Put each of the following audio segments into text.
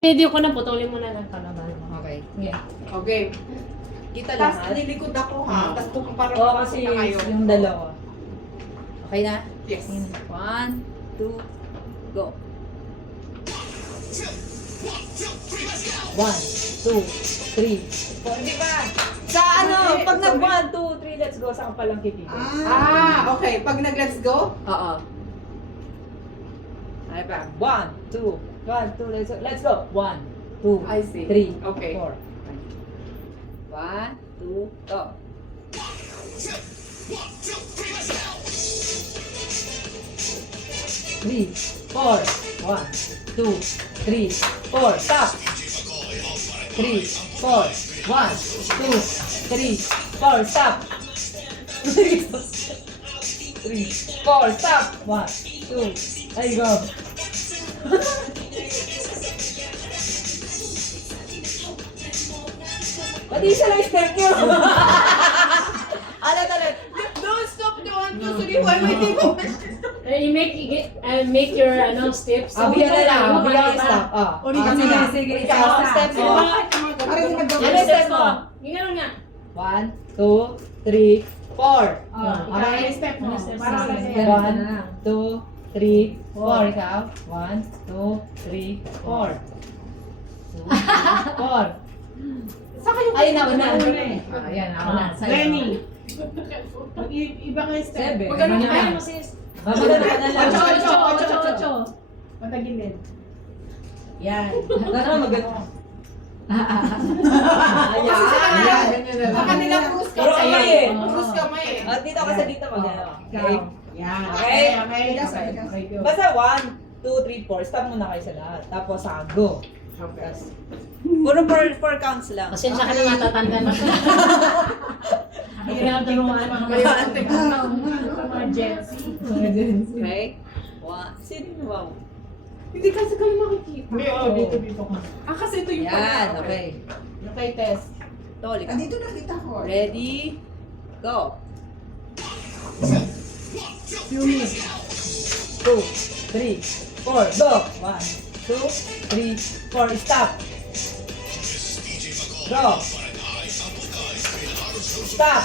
Video ko na, putulin mo na lang kalaban. Okay. Yeah. Okay. Kita Tapos lahat. nilikod ako ha. Tapos kung parang Oo, kasi na kayo. yung dalawa. Okay na? Yes. 1, 2, go. 1, 2, 3, 4. Hindi ba? Sa ano, Hindi, pag nag sorry. 1, 2, 3, let's go, saan ka palang kikita? Okay. Pag nag-let's go, Oo. Ay pa. 1, 2, 1, 2, let's go. 1, 2, I see. 3, Okay. 4. 1, 2, go. 3, 4. 1, 2, 3, 4. Stop. 3, 4. 1, 2, 3, 4. Stop. 3, 4. Stop. 1, 2. There you go. Ba't isa lang step nyo? Ano talaga? don't stop the 1, 2, 3, 1. May di ko. Make your steps. Bigyan na lang. Bigyan ka stop. Sige. Ikaw, step mo. Ano step mo? Ganun nga. 1, 2, 3, 4. Okay, step mo. Para sa 1, 2, 3, 4. Ikaw? 1, 2, 3, 4. 4. Sa kayo. Ay, nauna. Ayan, nauna. Lenny. Iba kayo step. 7. Magano na Kaya yan? mo sis. Babagano ka na lang. 8. Patagilid. Yan. Gano'n, magano. Kasi sa kanila, Ayan. sa kanila cruise Puro kamay eh. Cruise kamay eh. At dito ka sa dito magano. Okay. Yan. Okay. Okay, go. Basta 1, 2, 3, 4. Stop muna kayo sa lahat. Tapos go. Okay. Puro 4 counts lang. Pasensya ka na matatanda na. Hirap tulungan mga Mayroon Mga Gen Z. Okay? 1. Sino yung wow? Hindi kasi kayo makikita. Dito ka. Kasi ito yung Yan, okay. Okay, test. Tol, ikaw. Andito nakita ko. Ready? Go. Few minutes. 2, 3, 4. Go. 1, 2, 3, 4. Stop. Go. Stop.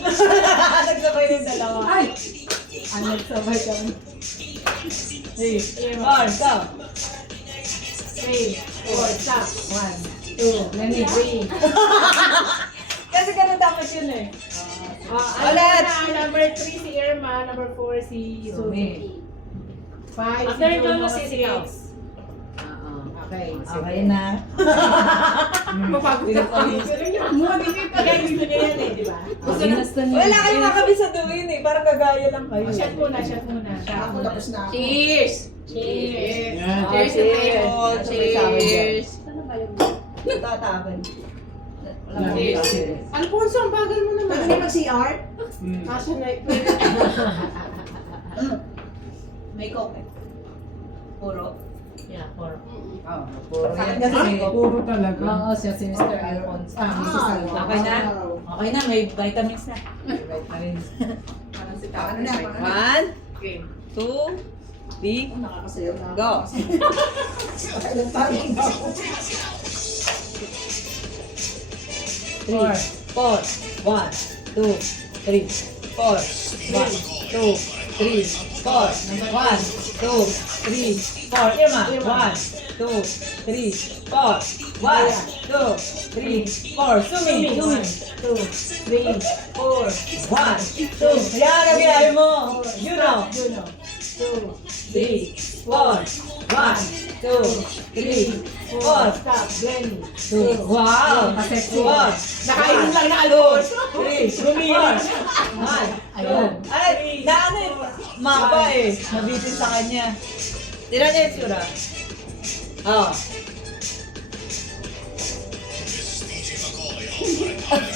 Nagsabay yung dalawa. Ay! Ano sabay kami? 3, 4, go. 3, 4, stop. 1, 2, Lenny, 3. Kasi ganun dapat yun eh. Ulit! Number 3 si Irma, number 4 si Suzuki. 5 si After ito Jono, na si Ikaw. 6. Okay, Okay na. Mapagod ako. Gusto niya yan eh, di ba? Wala kayong makabisaduhin eh. Parang gagaya lang kayo. Shot muna, shot muna. Ako tapos na ako. Cheers! Cheers! Cheers sa table. Cheers! Tatapan. Cheers. Alfonso, ang bagal mo naman. Pwede na mag-CR? Kasha na May coke. Puro. Yeah, or Puro yan. Puro talaga. Oo, siya si Mr. Alphonse. Mrs. Alvarez. Okay na? Okay na, may vitamins na. Vitamins. Parang si Paano na? 1, 2, 3, Nakakasayaw na. go. Pakailan tayo. 3, 4, 1, 2, 3, 4, 1, 2, 3, 4, 1, 2, 3, 4. Irma, 1, 2, 3, 4, 1, 2, 3, 4. Sumi, 1, 2, 3, 4, 1, 2. Yan ang ginaya mo. Juno. 2, 3, 4, 1, 2, 3, 4. Stop, Lenny. 2. Wow! Pasexy. 4. Nakainin lang na Alfonso. 3, Gumira. 1, 2. Ay, naano eh. Mapa eh. Nabitin sa kanya. Tira niya yung sura. Oo.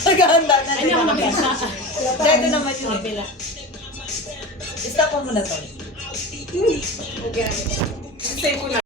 Nagahanda na. Ano ako nabisa? Dito naman yun eh. Kabila. Stop mo muna to. Okay. Stay ko lang.